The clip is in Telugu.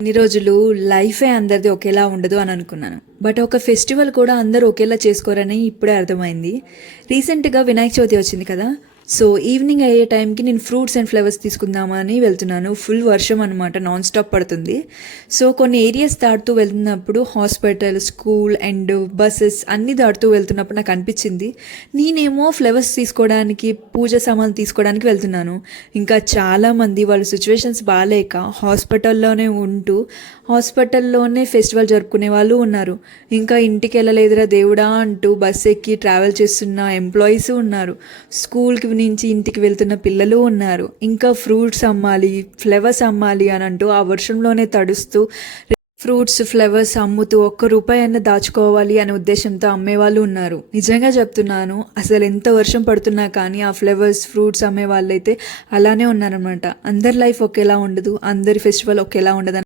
ఇన్ని రోజులు లైఫే అందరిది ఒకేలా ఉండదు అని అనుకున్నాను. బట్ ఒక ఫెస్టివల్ కూడా అందరూ ఒకేలా చేసుకోరని ఇప్పుడే అర్థమైంది. రీసెంట్‌గా వినాయక చవితి వచ్చింది కదా! సో, ఈవినింగ్ అయ్యే టైంకి నేను ఫ్రూట్స్ అండ్ ఫ్లవర్స్ తీసుకుందామని వెళ్తున్నాను. ఫుల్ వర్షం అనమాట. నాన్ స్టాప్ పడుతుంది. సో, కొన్ని ఏరియాస్ దాటుతూ వెళ్తున్నప్పుడు హాస్పిటల్, స్కూల్ అండ్ బసెస్ అన్నీ దాటుతూ వెళ్తున్నప్పుడు నాకు అనిపించింది. నేనేమో ఫ్లవర్స్ తీసుకోవడానికి, పూజ సామాన్లు తీసుకోవడానికి వెళ్తున్నాను. ఇంకా చాలామంది వాళ్ళ సిచ్యువేషన్స్ బాలేక హాస్పిటల్లోనే ఉంటూ, హాస్పిటల్లోనే ఫెస్టివల్ జరుపుకునే వాళ్ళు ఉన్నారు. ఇంకా ఇంటికి వెళ్ళలేదురా దేవుడా అంటూ బస్ ఎక్కి ట్రావెల్ చేస్తున్న ఎంప్లాయీస్ ఉన్నారు. స్కూల్కి నుంచి ఇంటికి వెళ్తున్న పిల్లలు ఉన్నారు. ఇంకా ఫ్రూట్స్ అమ్మాలి, ఫ్లవర్స్ అమ్మాలి అని అంటూ ఆ వర్షంలోనే తడుస్తూ ఫ్రూట్స్, ఫ్లవర్స్ అమ్ముతూ ఒక్క రూపాయి అయినా దాచుకోవాలి అనే ఉద్దేశంతో అమ్మేవాళ్ళు ఉన్నారు. నిజంగా చెప్తున్నాను, అసలు ఎంత వర్షం పడుతున్నా కానీ ఆ ఫ్లవర్స్, ఫ్రూట్స్ అమ్మే వాళ్ళైతే అలానే ఉన్నారనమాట. అందరి లైఫ్ ఒకేలా ఉండదు, అందరి ఫెస్టివల్ ఒకేలా ఉండదు.